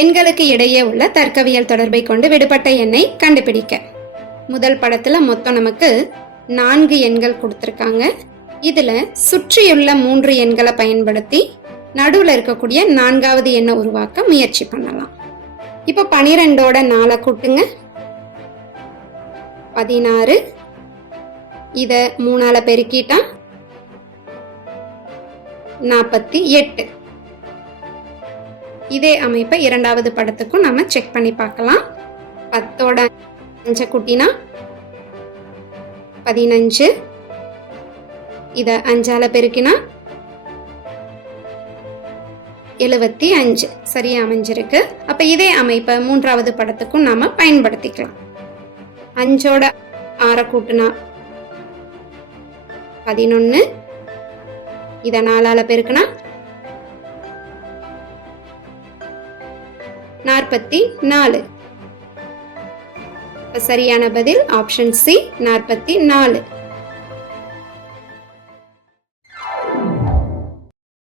எண்களுக்கு இடையே உள்ள தர்க்கவியல் தொடர்பை கொண்டு விடுபட்ட எண்ணை கண்டுபிடிக்க. முதல் படத்துல மொத்தம் நமக்கு 4 எண்கள் கொடுத்திருக்காங்க. இதுல சுற்றியுள்ள 3 எண்களை பயன்படுத்தி நடுவுல இருக்கக்கூடிய 4வது எண்ணை உருவாக்க முயற்சி பண்ணலாம். இப்போ 12ஓட 4 கூட்டுங்க, 16. இத 3ஆல பெருக்கிட்டா 48. இதே அமைப்பை இரண்டாவது படத்துக்கும் நம்ம செக் பண்ணி பார்க்கலாம். 10ஓட 5 கூட்டினா 15. இத 5ஆல பெருக்கினா 75 சரியா அமைஞ்சிருக்கு. அப்ப இதே அமைப்பை மூன்றாவது படத்துக்கும் நாம பயன்படுத்திக்கலாம். 5ஓட 6 கூட்டினா 11. இத 4ஆல பெருக்கினா 44. சரியான பதில் ஆப்ஷன் சி 44.